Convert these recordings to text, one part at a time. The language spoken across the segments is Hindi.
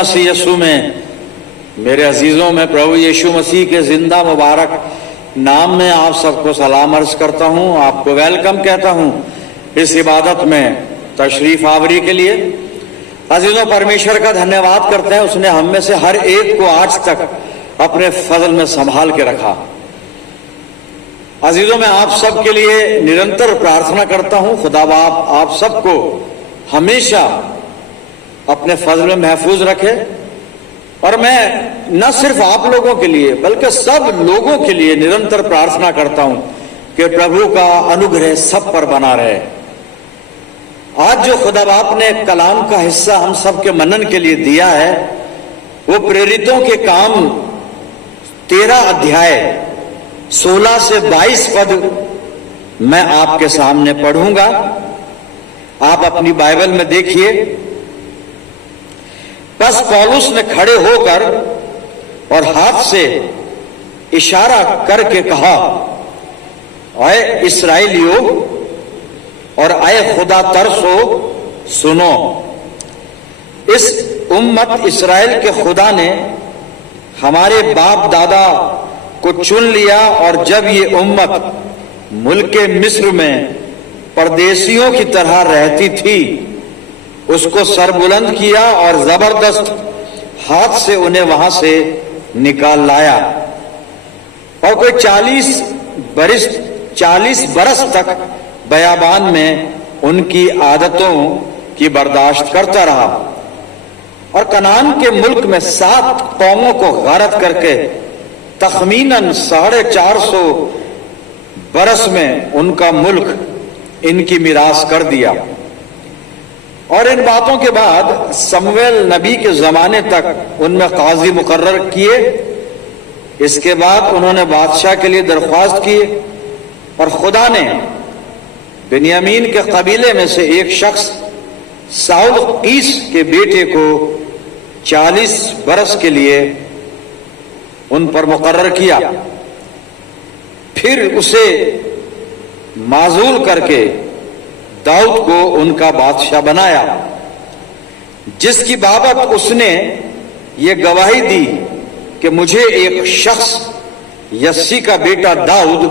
मसीह यीशु में मेरे अजीजों में प्रभु यीशु मसीह के जिंदा मुबारक नाम में आप सबको सलाम अर्ज करता हूं, आपको वेलकम कहता हूं इस इबादत में तशरीफ आवरी के लिए। अजीजों, परमेश्वर का धन्यवाद करते हैं, उसने हम में से हर एक को आज तक अपने फजल में संभाल के रखा। अजीजों, मैं आप सब के लिए निरंतर प्रार्थना करता हूं, खुदा बाप आप सबको हमेशा अपने फजल में महफूज रखे। और मैं न सिर्फ आप लोगों के लिए बल्कि सब लोगों के लिए निरंतर प्रार्थना करता हूं कि प्रभु का अनुग्रह सब पर बना रहे। आज जो खुदा बाप ने कलाम का हिस्सा हम सब के मनन के लिए दिया है वो प्रेरितों के काम 13 अध्याय 16 से 22 पद मैं आपके सामने पढ़ूंगा। आप अपनी बाइबल में देखिए। बस पौलुस ने खड़े होकर और हाथ से इशारा करके कहा, आए इस्राएलियों और आए खुदा तरसो, सुनो। इस उम्मत इस्राएल के खुदा ने हमारे बाप दादा को चुन लिया और जब ये उम्मत मुल्क मिस्र में परदेशियों की तरह रहती थी उसको सरबुलंद किया और जबरदस्त हाथ से उन्हें वहां से निकाल लाया। और कोई 40 बरस तक बयाबान में उनकी आदतों की बर्दाश्त करता रहा और कनान के मुल्क में 7 कौमों को गारत करके तखमीनन 450 बरस में उनका मुल्क इनकी मिरास कर दिया। और इन बातों के बाद समूएल नबी के जमाने तक उनमें काजी मुकर्रर किए। इसके बाद उन्होंने बादशाह के लिए दरख्वास्त की और खुदा ने बिन्यामीन के कबीले में से एक शख्स साउल कीस के बेटे को 40 बरस के लिए उन पर मुकर्रर किया। फिर उसे माजूल करके दाऊद को उनका बादशाह बनाया, जिसकी बाबत उसने ये गवाही दी कि मुझे एक शख्स यस्सी का बेटा दाऊद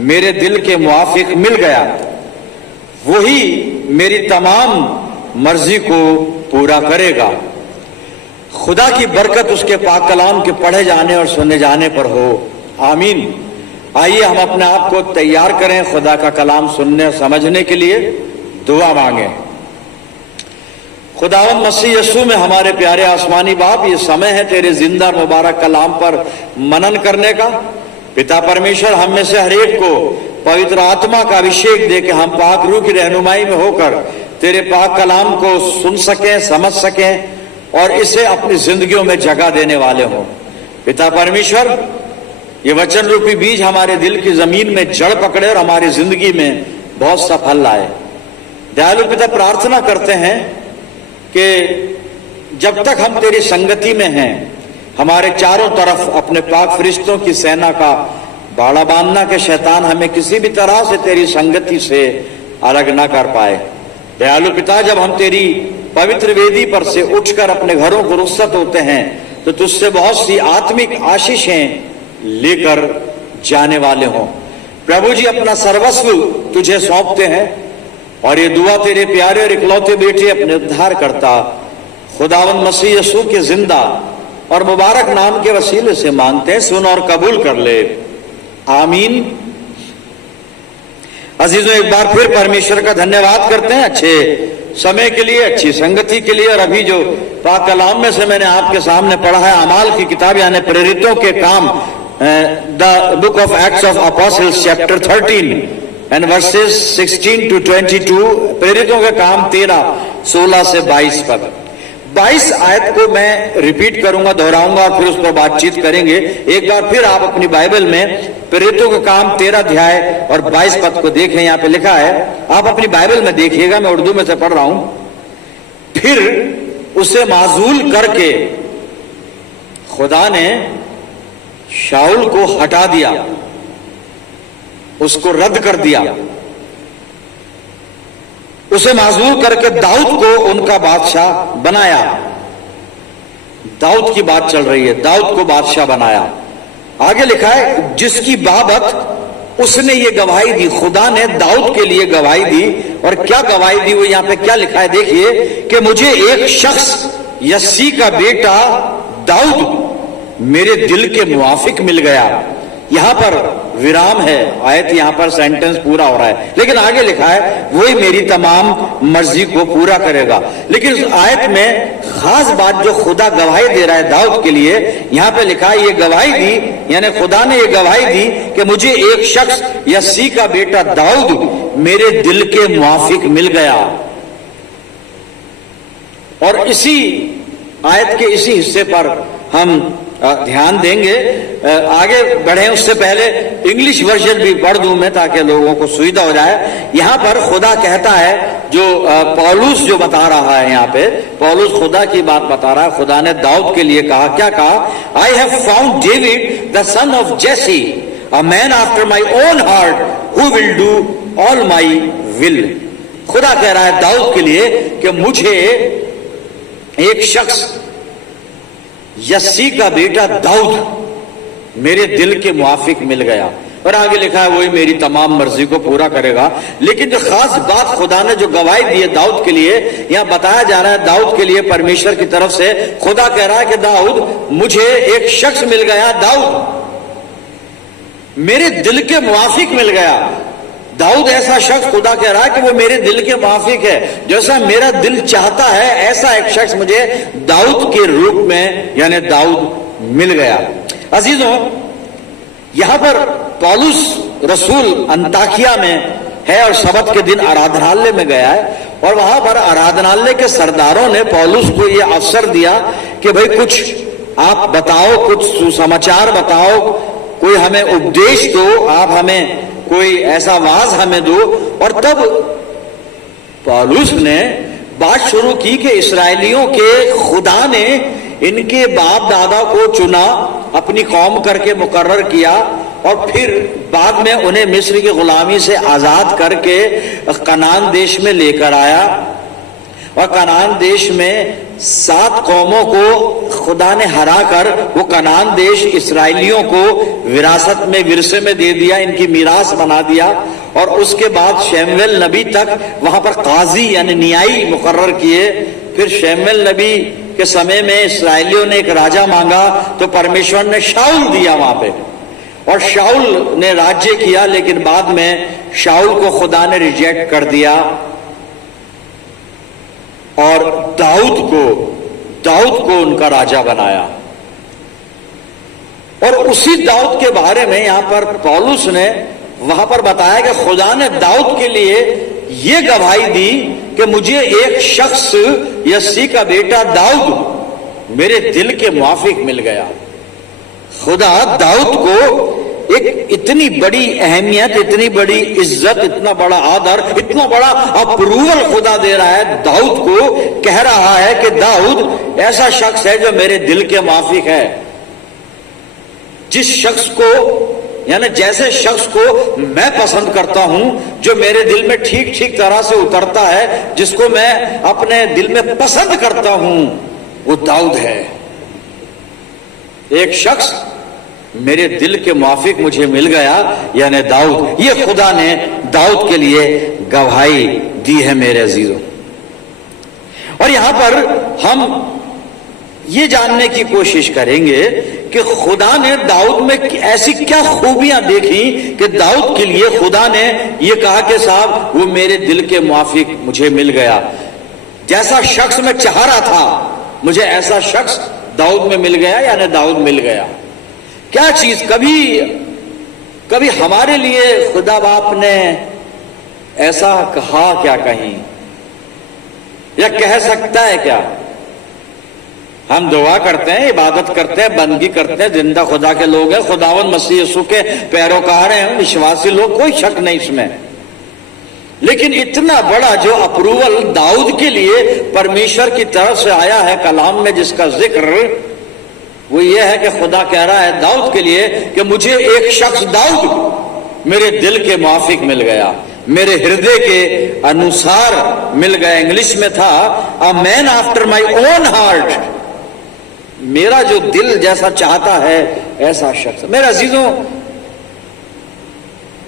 मेरे दिल के मुआफिक मिल गया, वही मेरी तमाम मर्जी को पूरा करेगा। खुदा की बरकत उसके पाक कलाम के पढ़े जाने और सुने जाने पर हो, आमीन। आइए हम अपने आप को तैयार करें खुदा का कलाम सुनने और समझने के लिए, दुआ मांगे। खुदावंद मसीह यीशु में हमारे प्यारे आसमानी बाप, ये समय है तेरे जिंदा मुबारक कलाम पर मनन करने का। पिता परमेश्वर, हम में से हर एक को पवित्र आत्मा का अभिषेक दे के हम पाक रूह की रहनुमाई में होकर तेरे पाक कलाम को सुन सकें, समझ सकें और इसे अपनी जिंदगियों में जगह देने वाले हों। पिता परमेश्वर, ये वचन रूपी बीज हमारे दिल की जमीन में जड़ पकड़े और हमारी जिंदगी में बहुत सा फल लाए। दयालु पिता, प्रार्थना करते हैं कि जब तक हम तेरी संगति में हैं हमारे चारों तरफ अपने पाक फरिश्तों की सेना का बाड़ा बांधना के शैतान हमें किसी भी तरह से तेरी संगति से अलग ना कर पाए। दयालु पिता, जब हम तेरी पवित्र वेदी पर से उठकर अपने घरों को रुखसत होते हैं तो तुझसे बहुत सी आत्मिक आशीषें लेकर जाने वाले हों। प्रभु जी, अपना सर्वस्व तुझे सौंपते हैं और ये दुआ तेरे प्यारे और इकलौते बेटे अपने उद्धार करता खुदावंद मसीह यीशु के जिंदा और मुबारक नाम के वसीले से मांगते हैं, सुन और कबूल कर ले, आमीन। अजीजों, एक बार फिर परमेश्वर का धन्यवाद करते हैं अच्छे समय के लिए, अच्छी संगति के लिए। और अभी जो पाक कलाम में से मैंने आपके सामने पढ़ा है, अमाल की किताब यानी प्रेरितों के काम, the book of acts of apostles chapter 13 and versus 16 to 22, प्रेरितों के काम 13 16 से 22 पद। 22 आयत को मैं रिपीट करूंगा, दोहराऊंगा और फिर उस पर बातचीत करेंगे। एक बार फिर आप अपनी बाइबल में प्रेरितों के काम 13 अध्याय और 22 पद को देखें। यहां पे लिखा है, आप अपनी बाइबल में देखिएगा, मैं उर्दू में से पढ़ रहा हूं। फिर उसे माजूल करके खुदा ने शाऊल को हटा दिया, उसको रद्द कर दिया। उसे माजूल करके दाऊद को उनका बादशाह बनाया। दाऊद की बात चल रही है, दाऊद को बादशाह बनाया। आगे लिखा है जिसकी बाबत उसने ये गवाही दी, खुदा ने दाऊद के लिए गवाही दी। और क्या गवाही दी, वो यहां पे क्या लिखा है देखिए कि मुझे एक शख्स यस्सी का बेटा दाऊद मेरे दिल के मुआफिक मिल गया। यहां पर विराम है, आयत यहां पर सेंटेंस पूरा हो रहा है, लेकिन आगे लिखा है वही मेरी तमाम मर्जी को पूरा करेगा। लेकिन उस आयत में खास बात जो खुदा गवाही दे रहा है दाऊद के लिए, यहां पे लिखा है ये गवाही दी, यानी खुदा ने ये गवाही दी कि मुझे एक शख्स यस्सी का बेटा दाऊद मेरे दिल के मुआफिक मिल गया। और इसी आयत के इसी हिस्से पर हम ध्यान देंगे। आगे बढ़े उससे पहले इंग्लिश वर्जन भी पढ़ दूं मैं ताकि लोगों को सुविधा हो जाए। यहां पर खुदा कहता है, जो पौलुस जो बता रहा है, यहां पे पौलुस खुदा की बात बता रहा है। खुदा ने दाऊद के लिए कहा, क्या कहा? I have found David the son of Jesse a man after my own heart who will do all my will. खुदा कह रहा है दाऊद के लिए कि मुझे एक शख्स यस्सी का बेटा दाऊद मेरे दिल के मुआफिक मिल गया। और आगे लिखा है वही मेरी तमाम मर्जी को पूरा करेगा। लेकिन जो खास बात खुदा ने जो गवाही दी है दाऊद के लिए, यहां बताया जा रहा है दाऊद के लिए परमेश्वर की तरफ से खुदा कह रहा है कि दाऊद मुझे एक शख्स मिल गया, दाऊद मेरे दिल के मुआफिक मिल गया। दाऊद ऐसा शख्स, खुदा कह रहा है कि वो मेरे दिल के मुआफिक है, जैसा मेरा दिल चाहता है ऐसा एक शख्स मुझे दाऊद के रूप में यानी दाऊद मिल गया। अजीजों, यहां पर पौलुस रसूल अंताकिया में है और सबत के दिन आराधनालय में गया है, और वहां पर आराधनालय के सरदारों ने पौलुस को यह अवसर दिया कि भाई कुछ आप बताओ, कुछ सुसमाचार बताओ, कोई हमें उपदेश दो, आप हमें कोई ऐसा वाज हमें दो। और तब पौलुस ने बात शुरू की कि इस्राएलियों के खुदा ने इनके बाप दादा को चुना, अपनी कौम करके मुकर्रर किया, और फिर बाद में उन्हें मिस्र की गुलामी से आजाद करके कनान देश में लेकर आया। और कनान देश में 7 कौमों को खुदा ने हरा कर वो कनान देश इस्राएलियों को विरासत में, विरसे में दे दिया, इनकी मीरास बना दिया। और उसके बाद शमूएल नबी तक वहां पर काजी यानी न्यायी मुकर्रर किए। फिर शमूएल नबी के समय में इस्राएलियों ने एक राजा मांगा तो परमेश्वर ने शाऊल दिया वहां पे, और शाऊल ने राज्य किया, लेकिन बाद में शाऊल को खुदा ने रिजेक्ट कर दिया और दाऊद को उनका राजा बनाया। और उसी दाऊद के बारे में यहां पर पौलुस ने वहां पर बताया कि खुदा ने दाऊद के लिए यह गवाही दी कि मुझे एक शख्स यस्सी का बेटा दाऊद मेरे दिल के मुआफिक मिल गया। खुदा दाऊद को एक इतनी बड़ी अहमियत, इतनी बड़ी इज्जत, इतना बड़ा आदर, इतना बड़ा अप्रूवल खुदा दे रहा है दाऊद को। कह रहा है कि दाऊद ऐसा शख्स है जो मेरे दिल के मुआफिक है। जिस शख्स को यानी जैसे शख्स को मैं पसंद करता हूं, जो मेरे दिल में ठीक ठीक तरह से उतरता है, जिसको मैं अपने दिल में पसंद करता हूं, वो दाऊद है। एक शख्स मेरे दिल के मुआफिक मुझे मिल गया यानी दाऊद। ये खुदा ने दाऊद के लिए गवाही दी है मेरे अजीजों। और यहां पर हम ये जानने की कोशिश करेंगे कि खुदा ने दाऊद में ऐसी क्या खूबियां देखी कि दाऊद के लिए खुदा ने ये कहा कि साहब वो मेरे दिल के मुआफिक मुझे मिल गया। जैसा शख्स मैं चाह रहा था मुझे ऐसा शख्स दाऊद में मिल गया यानी दाऊद मिल गया। क्या चीज, कभी हमारे लिए खुदा बाप ने ऐसा कहा क्या कहीं, या कह सकता है क्या? हम दुआ करते हैं, इबादत करते हैं, बंदगी करते हैं, जिंदा खुदा के लोग हैं, खुदावंद मसीह यीशु के पैरोकार हैं, विश्वासी लोग, कोई शक नहीं इसमें। लेकिन इतना बड़ा जो अप्रूवल दाऊद के लिए परमेश्वर की तरफ से आया है कलाम में, जिसका जिक्र वो ये है कि खुदा कह रहा है दाऊद के लिए कि मुझे एक शख्स दाऊद मेरे दिल के मुआफिक मिल गया, मेरे हृदय के अनुसार मिल गया। इंग्लिश में था अ man after my own heart मेरा जो दिल जैसा चाहता है ऐसा शख्स। मेरे अजीजों,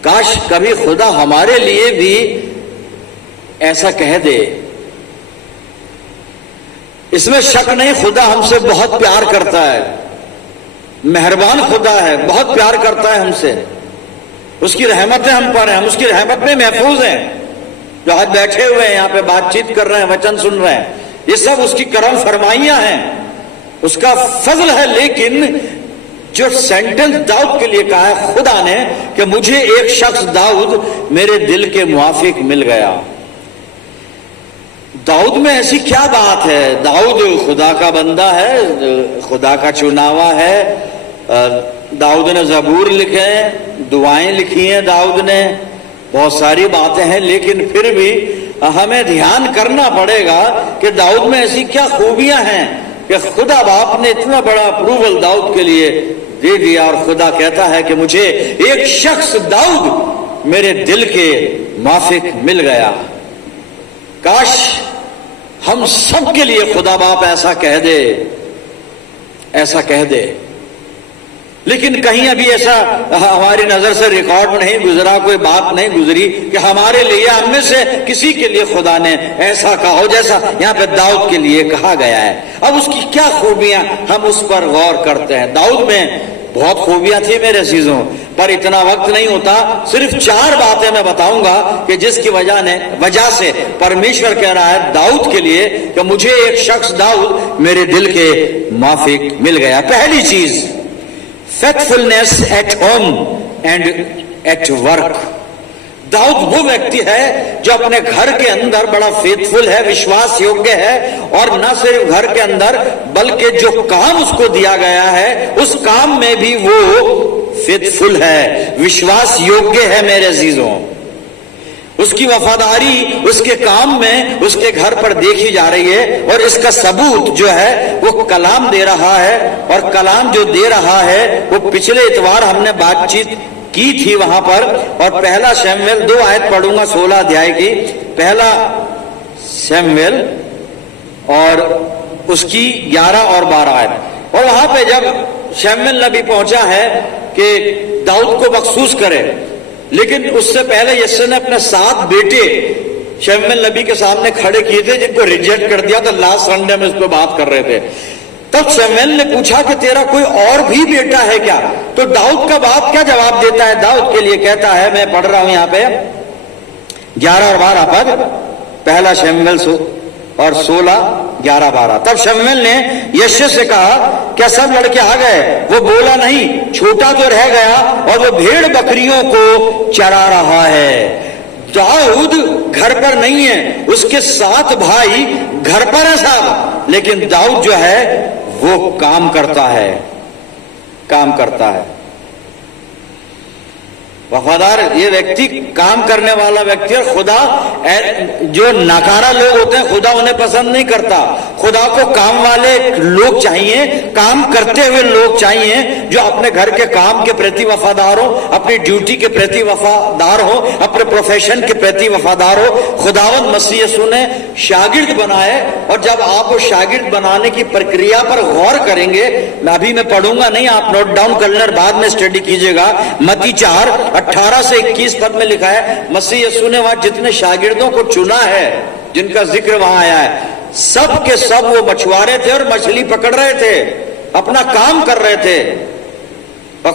काश कभी खुदा हमारे लिए भी ऐसा कह दे। इसमें शक नहीं, खुदा हमसे बहुत प्यार करता है, मेहरबान खुदा है, बहुत प्यार करता है हमसे। उसकी रहमतें हम पर हैं, हम उसकी रहमत में महफूज हैं। जो आज बैठे हुए हैं यहां पे बातचीत कर रहे हैं, वचन सुन रहे हैं, ये सब उसकी करम फरमाइयां हैं, उसका फजल है। लेकिन जो सेंटेंस दाऊद के लिए कहा है खुदा ने कि मुझे एक शख्स दाऊद मेरे दिल के मुआफिक मिल गया। दाऊद में ऐसी क्या बात है? दाऊद खुदा का बंदा है, खुदा का चुनावा है। दाऊद ने ज़बूर लिखे हैं, दुआएं लिखी हैं दाऊद ने, बहुत सारी बातें हैं। लेकिन फिर भी हमें ध्यान करना पड़ेगा कि दाऊद में ऐसी क्या खूबियां हैं कि खुदा बाप ने इतना बड़ा अप्रूवल दाऊद के लिए दे दिया। और खुदा कहता है कि मुझे एक शख्स दाऊद मेरे दिल के माफिक मिल गया। काश हम सब के लिए खुदा बाप ऐसा कह दे, ऐसा कह दे। लेकिन कहीं अभी ऐसा हमारी नजर से रिकॉर्ड नहीं गुजरा, कोई बात नहीं गुजरी कि हमारे लिए, हम में से किसी के लिए खुदा ने ऐसा कहा हो जैसा यहां पे दाऊद के लिए कहा गया है। अब उसकी क्या खूबियां, हम उस पर गौर करते हैं। दाऊद में बहुत खूबियां थी मेरे अजीजों, पर इतना वक्त नहीं होता। सिर्फ 4 बातें मैं बताऊंगा कि जिसकी वजह से परमेश्वर कह रहा है दाऊद के लिए कि मुझे एक शख्स दाऊद मेरे दिल के माफिक मिल गया। पहली चीज, faithfulness at home and at work. Dawood वो व्यक्ति है जो अपने घर के अंदर बड़ा फेथफुल है, विश्वास योग्य है। और न सिर्फ घर के अंदर बल्कि जो काम उसको दिया गया है उस काम में भी वो फेथफुल है, विश्वास योग्य है मेरे अजीजों। उसकी वफादारी उसके काम में, उसके घर पर देखी जा रही है। और इसका सबूत जो है वो कलाम दे रहा है। और कलाम जो दे रहा है वो पिछले इतवार हमने बातचीत की थी वहां पर। और पहला शमूएल 2 आयत पढ़ूंगा 16 अध्याय की, पहला शमूएल और उसकी 11 और 12 आयत। और वहां पे जब शमूएल नबी पहुंचा है कि दाऊद को मखसूस करे, लेकिन उससे पहले यिशै ने अपने 7 बेटे शमूएल नबी के सामने खड़े किए थे जिनको रिजेक्ट कर दिया था। लास्ट संडे में इस पर बात कर रहे थे। तब शमूएल ने पूछा कि तेरा कोई और भी बेटा है क्या? तो दाऊद का बाप क्या जवाब देता है? दाऊद के लिए कहता है, मैं पढ़ रहा हूं यहां पे 11 और 12 पद, पहला शमूएल और 16, 11, 12। तब शमूएल ने यिशै से कहा, क्या सब लड़के आ गए? वो बोला, नहीं, छोटा तो रह गया और वो भेड़ बकरियों को चरा रहा है। दाऊद घर पर नहीं है, उसके 7 भाई घर पर है साहब, लेकिन दाऊद जो है वो काम करता है, काम करता है। वफादार ये व्यक्ति, काम करने वाला व्यक्ति है। खुदा, जो नाकारा लोग होते हैं खुदा उन्हें पसंद नहीं करता। खुदा को काम वाले लोग चाहिए, काम करते हुए लोग चाहिए, जो अपने घर के काम के प्रति वफादार हो, अपनी ड्यूटी के प्रति वफादार हो, अपने प्रोफेशन के प्रति वफादार हो। खुदावंद मसीह यीशु ने शागिर्द बनाए। और जब आप उस शागिर्द बनाने की प्रक्रिया पर गौर करेंगे, अभी मैं पढ़ूंगा नहीं, आप नोट डाउन कर लें, बाद में स्टडी कीजिएगा। मत्ती 4:18 से 21 पद में लिखा है, मसीह यीशु ने वहां जितने शागिर्दों को चुना है, जिनका जिक्र वहां आया है, सब के सब वो मछुआरे थे और मछली पकड़ रहे थे, अपना काम कर रहे थे। और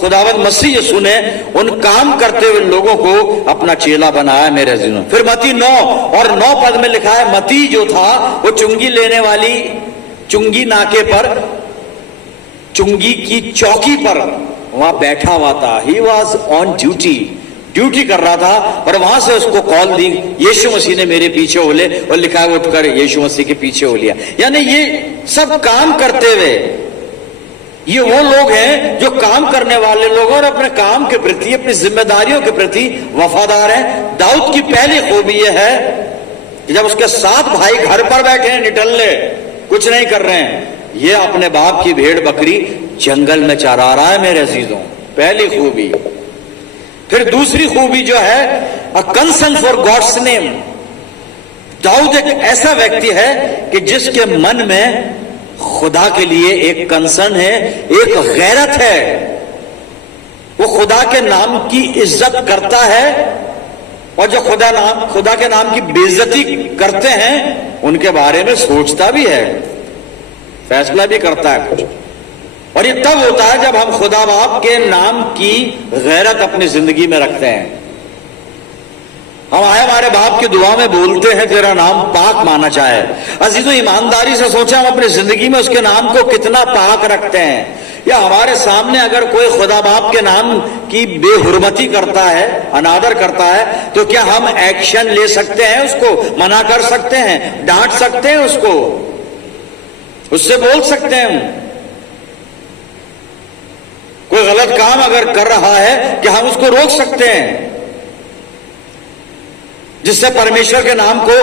खुदावंद मसीह यीशु ने उन काम करते हुए लोगों को अपना चेला बनाया मेरे अजीजों। फिर मत्ती 9 और 9 पद में लिखा है, मत्ती जो था वो चुंगी लेने वाली, चुंगी नाके पर, चुंगी की चौकी पर वहां बैठा हुआ था। ही वॉज ऑन ड्यूटी कर रहा था। और वहां से उसको कॉल दी, यीशु मसीह ने मेरे पीछे हो ले, और लिखा है उठकर यीशु मसीह के पीछे हो लिया। यानी ये सब काम करते हुए, ये वो लोग हैं जो काम करने वाले लोग और अपने काम के प्रति, अपनी जिम्मेदारियों के प्रति वफादार हैं। दाऊद की पहली खूबी यह है कि जब उसके 7 भाई घर पर बैठे हैं, निठल्ले, कुछ नहीं कर रहे हैं, ये अपने बाप की भेड़ बकरी जंगल में चरा रहा है मेरे अजीजों। पहली खूबी। फिर दूसरी खूबी जो है, a concern for God's name. Dawood एक ऐसा व्यक्ति है कि जिसके मन में खुदा के लिए एक कंसर्न है, एक गैरत है। वो खुदा के नाम की इज्जत करता है, और जो खुदा के नाम की बेइज्जती करते हैं उनके बारे में सोचता भी है, फैसला भी करता है कुछ। और ये तब होता है जब हम खुदा बाप के नाम की गैरत अपनी जिंदगी में रखते हैं। हम आए हमारे बाप की दुआ में बोलते हैं तेरा नाम पाक माना जाए। अजीजों, ईमानदारी से सोचें हम अपनी जिंदगी में उसके नाम को कितना पाक रखते हैं। या हमारे सामने अगर कोई खुदा बाप के नाम की बेहुरमती करता है, अनादर करता है, तो क्या हम एक्शन ले सकते हैं? उसको मना कर सकते हैं, डांट सकते हैं, उससे बोल सकते हैं। कोई गलत काम अगर कर रहा है क्या हम उसको रोक सकते हैं जिससे परमेश्वर के नाम को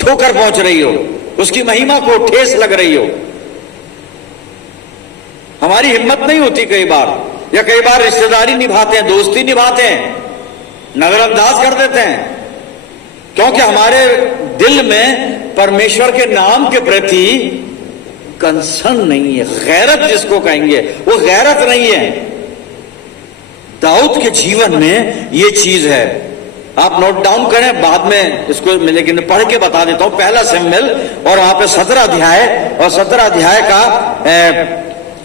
ठोकर पहुंच रही हो, उसकी महिमा को ठेस लग रही हो? हमारी हिम्मत नहीं होती कई बार, या कई बार रिश्तेदारी निभाते हैं, दोस्ती निभाते हैं, नजरअंदाज कर देते हैं, क्योंकि हमारे दिल में परमेश्वर के नाम के प्रति कंसर्न नहीं है। गैरत जिसको कहेंगे वो गैरत नहीं है। दाऊद के जीवन में ये चीज है। आप नोट डाउन करें, बाद में इसको लेकिन पढ़ के बता देता हूं। पहला शमूएल और वहां पे 17 अध्याय, और 17 अध्याय का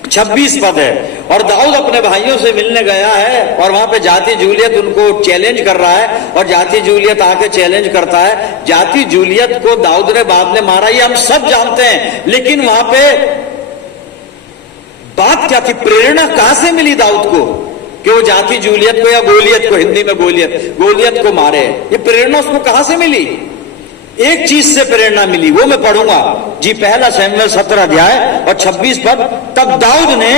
26 पद है। और दाऊद अपने भाइयों से मिलने गया है, और वहां पे जाति जूलियत उनको चैलेंज कर रहा है, और जाति जूलियत आके चैलेंज करता है। जाति जूलियत को दाऊद ने बाद में मारा, ये हम सब जानते हैं, लेकिन वहां पे बात क्या थी? प्रेरणा कहां से मिली दाऊद को कि वो जाति जूलियत को, या गोलियत को, हिंदी में गोलियत को मारे? ये प्रेरणा उसको कहां से मिली? एक चीज से प्रेरणा मिली, वो मैं पढ़ूंगा जी। पहला शमूएल 17 अध्याय और 26 पद। तब दाऊद ने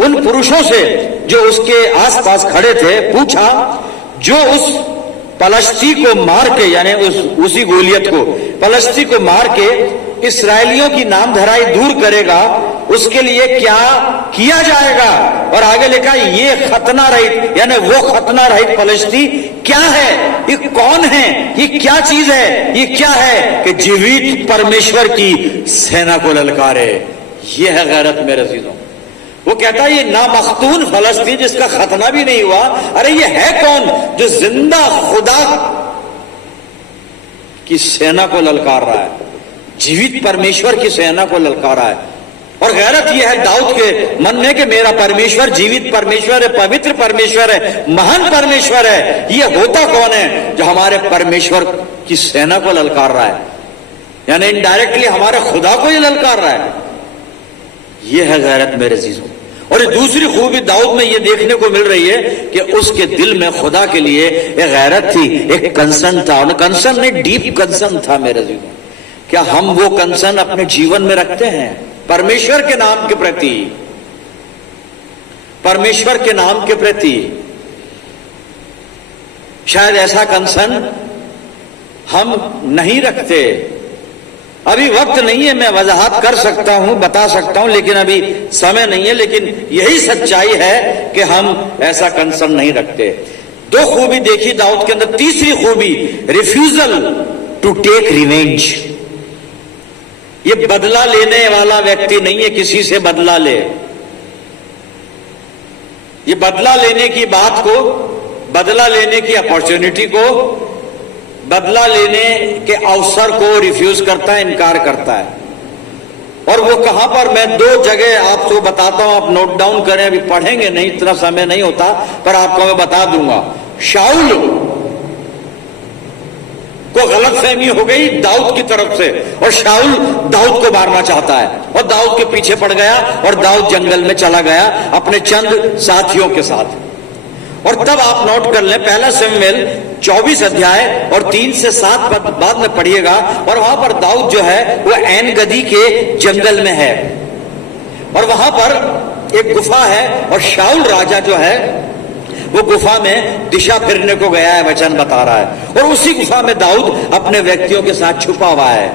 उन पुरुषों से जो उसके आसपास खड़े थे पूछा, जो उस पलश्ती को मार के, यानी उसी गोलियत को, पलश्ती को मार के इस्राएलियों की नामधराई दूर करेगा, उसके लिए क्या किया जाएगा? और आगे लिखा, ये खतना रहित, यानी वो खतना रहित फलस्ती क्या है? ये कौन है? ये क्या चीज है? ये क्या है कि जीवित परमेश्वर की सेना को ललकारे? ये है गैरत मेरे अजीजों। वो कहता है ये नामख्तून फलस्ती जिसका खतना भी नहीं हुआ, अरे ये है कौन जो जिंदा खुदा की सेना को ललकार रहा है, जीवित परमेश्वर की सेना को ललकार रहा है? और गैरत यह है दाऊद के मन में कि मेरा परमेश्वर जीवित परमेश्वर है, पवित्र परमेश्वर है, महान परमेश्वर है। ये होता कौन है जो हमारे परमेश्वर की सेना को ललकार रहा है? यानी इनडायरेक्टली हमारे खुदा को ये ललकार रहा है। ये है गैरत मेरे अजीजों। और दूसरी खूबी दाऊद में ये देखने को मिल रही है कि उसके दिल में खुदा के लिए एक गैरत थी, एक कंसर्न था। और कंसर्न नहीं, डीप कंसर्न था मेरे अजीजों। क्या हम वो कंसर्न अपने जीवन में रखते हैं परमेश्वर के नाम के प्रति? परमेश्वर के नाम के प्रति शायद ऐसा कंसर्न हम नहीं रखते। अभी वक्त नहीं है, मैं वजाहत कर सकता हूं, बता सकता हूं, लेकिन अभी समय नहीं है। लेकिन यही सच्चाई है कि हम ऐसा कंसर्न नहीं रखते। दो खूबी देखी दाऊद के अंदर। तीसरी खूबी, रिफ्यूजल टू टेक रिवेंज। ये बदला लेने वाला व्यक्ति नहीं है, किसी से बदला ले। ये बदला लेने की बात को, बदला लेने की अपॉर्चुनिटी को, बदला लेने के अवसर को रिफ्यूज करता है, इनकार करता है। और वो कहां पर, मैं दो जगह आपको बताता हूं, आप नोट डाउन करें, अभी पढ़ेंगे नहीं, इतना समय नहीं होता, पर आपको मैं बता दूंगा। शाऊल को गलतफहमी हो गई दाऊद की तरफ से, और शाऊल दाऊद को मारना चाहता है, और दाऊद के पीछे पड़ गया, और दाऊद जंगल में चला गया अपने चंद साथियों के साथ। और तब आप नोट कर लें, पहला शमूएल 24 अध्याय और 3 से 7 पद बाद में पढ़िएगा। और वहां पर दाऊद जो है वो ऐन गदी के जंगल में है, और वहां पर एक गुफा है, और शाऊल राजा जो है वो गुफा में दिशा फिरने को गया है, वचन बता रहा है। और उसी गुफा में दाऊद अपने व्यक्तियों के साथ छुपा हुआ है।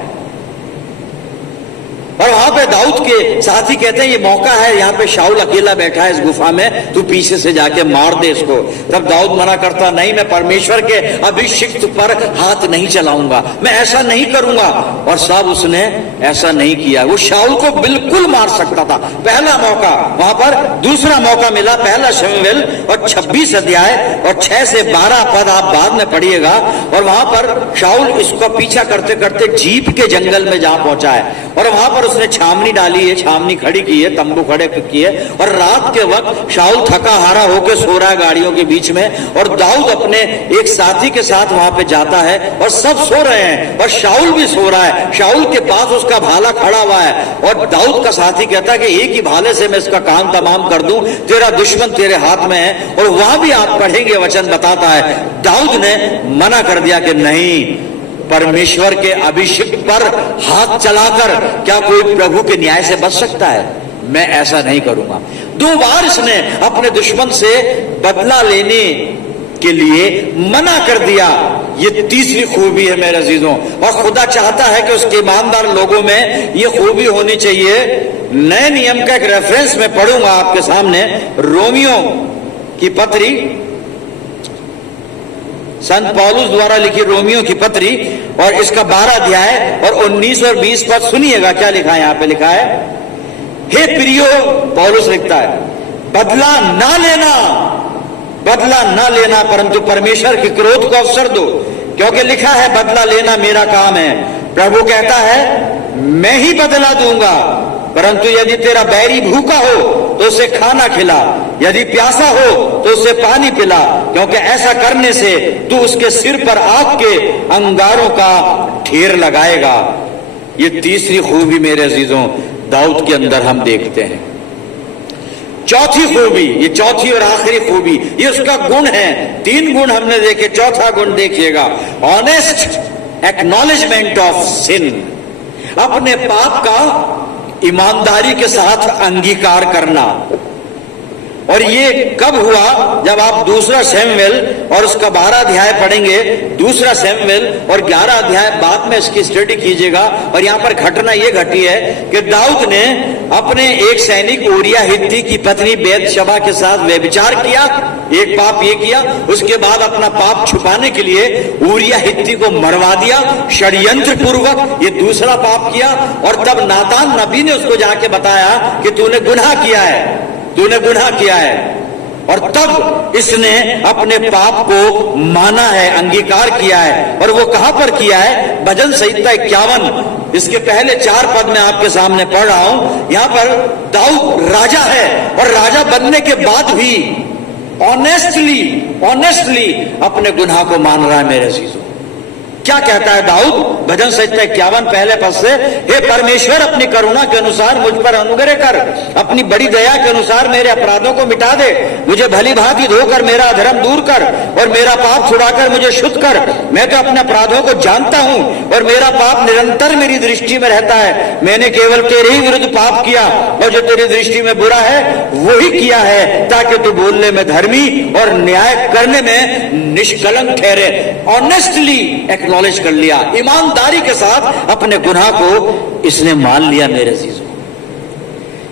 और वहां पे दाऊद के साथी कहते हैं ये मौका है, यहाँ पे शाऊल अकेला बैठा है इस गुफा में, तू पीछे से जाके मार दे इसको। तब दाऊद मना करता, नहीं, मैं परमेश्वर के अभिषिक्त पर हाथ नहीं चलाऊंगा, मैं ऐसा नहीं करूंगा। और साहब उसने ऐसा नहीं किया, वो शाऊल को बिल्कुल मार सकता था। पहला मौका वहां पर, दूसरा मौका मिला, पहला शमूएल और 26 अध्याय और 6 से 12 पद आप बाद में पढ़िएगा। और वहां पर शाऊल इसको पीछा करते करते जीप के जंगल में जा पहुंचा है, और वहां पर उसने छावनी डाली है, छावनी खड़ी की है, तंबू खड़े किए, और रात के वक्त शाऊल थका हारा होकर सो रहा है गाड़ियों के बीच में, और दाऊद अपने एक साथी के साथ वहां पे जाता है और सब सो रहे हैं और शाऊल भी सो रहा है। शाऊल के पास उसका भाला खड़ा हुआ है और दाऊद का साथी कहता है कि एक ही भाले से मैं इसका काम तमाम कर दूं, तेरा दुश्मन तेरे हाथ में है। और वहां भी आप पढ़ेंगे वचन बताता है दाऊद ने मना कर दिया कि नहीं, परमेश्वर के अभिषेक पर हाथ चलाकर क्या कोई प्रभु के न्याय से बच सकता है? मैं ऐसा नहीं करूंगा। 2 बार इसने अपने दुश्मन से बदला लेने के लिए मना कर दिया। ये तीसरी खूबी है मेरे अजीजों, और खुदा चाहता है कि उसके ईमानदार लोगों में ये खूबी होनी चाहिए। नए नियम का एक रेफरेंस में पढ़ूंगा आपके सामने, रोमियो की पत्री, संत पौलुस द्वारा लिखी रोमियो की पत्री, और इसका 12 अध्याय और 19 और 20 पद सुनिएगा क्या लिखा है। यहां पे लिखा है, हे प्रियो, पौलुस लिखता है, बदला ना लेना, बदला ना लेना, परंतु परमेश्वर के क्रोध को अवसर दो, क्योंकि लिखा है बदला लेना मेरा काम है। प्रभु कहता है मैं ही बदला दूंगा, परंतु यदि तेरा बैरी भूखा हो तो उसे खाना खिला, यदि प्यासा हो तो उसे पानी पिला, क्योंकि ऐसा करने से तू उसके सिर पर आग के अंगारों का ढेर लगाएगा। ये तीसरी खूबी मेरे अजीजों दाऊद के अंदर हम देखते हैं। चौथी खूबी, ये चौथी और आखिरी खूबी, ये उसका गुण है। 3 गुण हमने देखे, चौथा गुण देखिएगा, ऑनेस्ट एक्नॉलेजमेंट ऑफ सिन, अपने पाप का ईमानदारी के साथ अंगीकार करना। और ये कब हुआ? जब आप दूसरा शमूएल और उसका 12 अध्याय पढ़ेंगे, दूसरा शमूएल और 11 अध्याय बाद में इसकी स्टडी कीजिएगा। और यहां पर घटना ये घटी है कि दाऊद ने अपने एक सैनिक ऊरिया हित्ती की पत्नी बेतशबा के साथ व्यभिचार किया, एक पाप ये किया। उसके बाद अपना पाप छुपाने के लिए ऊरिया हित्ती को मरवा दिया षड्यंत्र पूर्वक, ये दूसरा पाप किया। और तब नातान नबी ने उसको जाके बताया कि तूने गुनाह किया है, तूने गुनाह किया है। और तब इसने अपने पाप को माना है, अंगीकार किया है। और वो कहां पर किया है? भजन संहिता 51, इसके पहले 4 पद में आपके सामने पढ़ रहा हूं। यहां पर दाऊद राजा है और राजा बनने के बाद भी ऑनेस्टली अपने गुनाह को मान रहा है। मेरे अजीजों, क्या कहता है दाऊद? भजन संहिता 51 पहले पद से, हे परमेश्वर अपनी करुणा के अनुसार मुझ पर अनुग्रह कर, अपनी बड़ी दया के अनुसार मेरे अपराधों को मिटा दे, मुझे भली भांति धोकर मेरा अधर्म दूर कर और मेरा पाप छुड़ाकर मुझे शुद्ध कर। मैं तो अपने अपराधों को जानता हूं और मेरा पाप निरंतर मेरी दृष्टि में रहता है। मैंने केवल तेरे ही विरुद्ध पाप किया और जो तेरी दृष्टि में बुरा है वही किया है, ताकि तू बोलने में धर्मी और न्याय करने में निष्कलंक ठहरे। ऑनेस्टली एक्नॉलेज कर लिया, ईमानदारी के साथ अपने गुनाह को इसने मान लिया। मेरे अजीजों,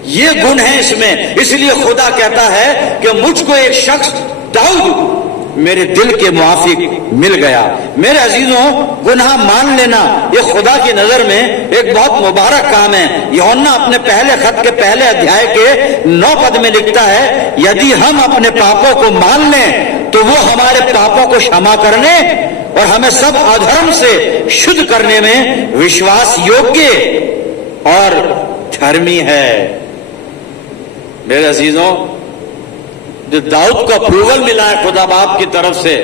ये गुण है इसमें। इसलिए खुदा कहता है कि मुझको एक शख्स दाऊद मेरे दिल के मुआफिक मिल गया। मेरे अजीजों, गुनाह मान लेना ये खुदा की नजर में एक बहुत मुबारक काम है। यूहन्ना अपने पहले खत के पहले अध्याय के 9 पद में लिखता है, यदि हम अपने पापों को मान लें तो वो हमारे पापों को क्षमा करने और हमें सब अधर्म से शुद्ध करने में विश्वास योग्य और धर्मी है। मेरे अजीजों, जो दाऊद को अप्रूवल मिला है खुदा बाप की तरफ से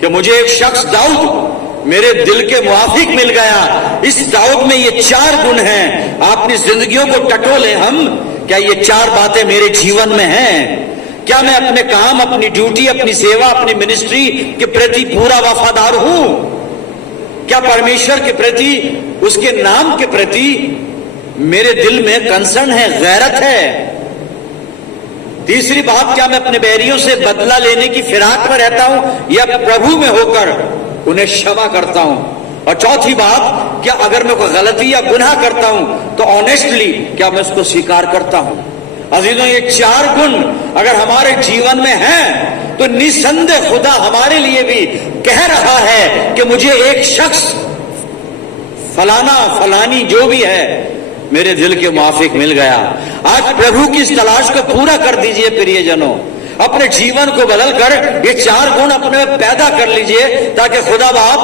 कि मुझे एक शख्स दाऊद मेरे दिल के मुआफिक मिल गया, इस दाऊद में ये 4 गुण हैं। आप अपनी जिंदगियों को टटोले हम, क्या ये 4 बातें मेरे जीवन में हैं? क्या मैं अपने काम, अपनी ड्यूटी, अपनी सेवा, अपनी मिनिस्ट्री के प्रति पूरा वफादार हूं? क्या परमेश्वर के प्रति, उसके नाम के प्रति मेरे दिल में कंसर्न है, गैरत है? तीसरी बात, क्या मैं अपने बैरियों से बदला लेने की फिराक में रहता हूं या प्रभु में होकर उन्हें क्षमा करता हूं? और चौथी बात, क्या अगर मैं कोई गलती या गुनाह करता हूं तो ऑनेस्टली क्या मैं उसको स्वीकार करता हूं? अजीजों, ये 4 गुण अगर हमारे जीवन में हैं तो निसंदेह खुदा हमारे लिए भी कह रहा है कि मुझे एक शख्स फलाना फलानी जो भी है मेरे दिल के मुआफिक मिल गया। आज प्रभु की इस तलाश को पूरा कर दीजिए प्रियजनों, अपने जीवन को बदल कर ये 4 गुण अपने में पैदा कर लीजिए, ताकि खुदा बाप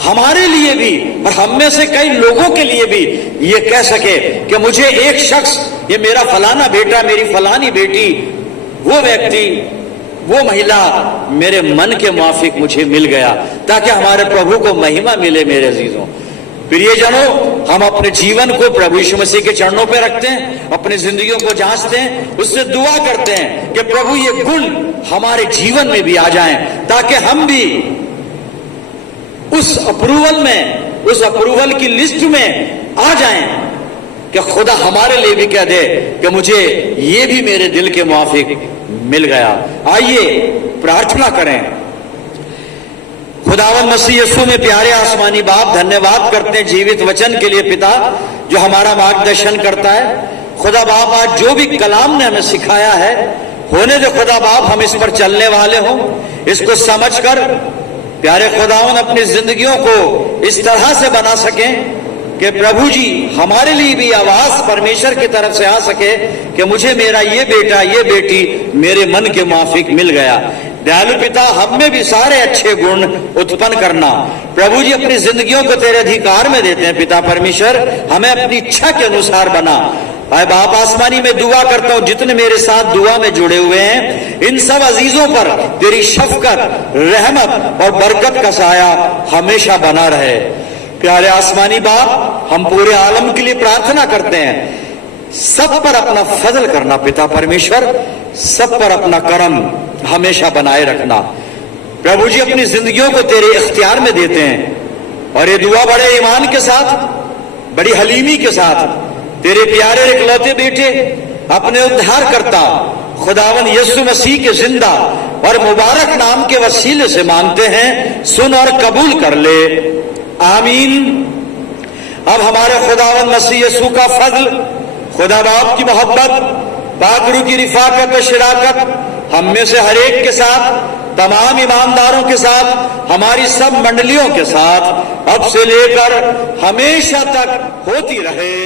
हमारे लिए भी और हम में से कई लोगों के लिए भी ये कह सके कि मुझे एक शख्स, ये मेरा फलाना बेटा, मेरी फलानी बेटी, वो व्यक्ति, वो महिला मेरे मन के मुआफिक मुझे मिल गया, ताकि हमारे प्रभु को महिमा मिले। मेरे अजीजों, प्रियजनों, हम अपने जीवन को प्रभु यीशु मसीह के चरणों पे रखते हैं, अपनी जिंदगियों को जांचते हैं, उससे दुआ करते हैं कि प्रभु ये गुण हमारे जीवन में भी आ जाएं, ताकि हम भी उस अप्रूवल में, उस अप्रूवल की लिस्ट में आ जाएं कि खुदा हमारे लिए भी कह दे कि मुझे ये भी मेरे दिल के मुआफिक मिल गया। आइए प्रार्थना करें। खुदावंद मसीह यीशु में प्यारे आसमानी बाप, धन्यवाद करते हैं जीवित वचन के लिए पिता, जो हमारा मार्गदर्शन करता है। खुदा बाप, आज जो भी कलाम ने हमें सिखाया है, होने दे खुदा बाप हम इस पर चलने वाले हों, इसको समझकर प्यारे खुदावंद अपनी जिंदगियों को इस तरह से बना सकें कि प्रभु जी हमारे लिए भी आवाज परमेश्वर की तरफ से आ सके कि मुझे मेरा ये बेटा, ये बेटी मेरे मन के मुआफिक मिल गया। दयालु पिता, हम में भी सारे अच्छे गुण उत्पन्न करना। प्रभु जी अपनी जिंदगियों को तेरे अधिकार में देते हैं पिता परमेश्वर, हमें अपनी इच्छा के अनुसार बना। आए बाप आसमानी में दुआ करता हूं, जितने मेरे साथ दुआ में जुड़े हुए हैं, इन सब अजीजों पर तेरी शफकत, रहमत और बरकत का साया हमेशा बना रहे। प्यारे आसमानी बाप, हम पूरे आलम के लिए प्रार्थना करते हैं, सब पर अपना फजल करना पिता परमेश्वर, सब पर अपना करम हमेशा बनाए रखना। प्रभु जी अपनी जिंदगियों को तेरे इख्तियार में देते हैं और ये दुआ बड़े ईमान के साथ, बड़ी हलीमी के साथ तेरे प्यारे इकलौते बेटे, अपने उद्धार करता खुदावन यीशु मसीह के जिंदा और मुबारक नाम के वसीले से मांगते हैं, सुन और कबूल कर ले, आमीन। अब हमारे खुदावन मसीह यीशु का फजल, खुदा बाप की मोहब्बत, बाकरू की रिफाकत और शराकत हम में से हर एक के साथ, तमाम ईमानदारों के साथ, हमारी सब मंडलियों के साथ अब से लेकर हमेशा तक होती रहे।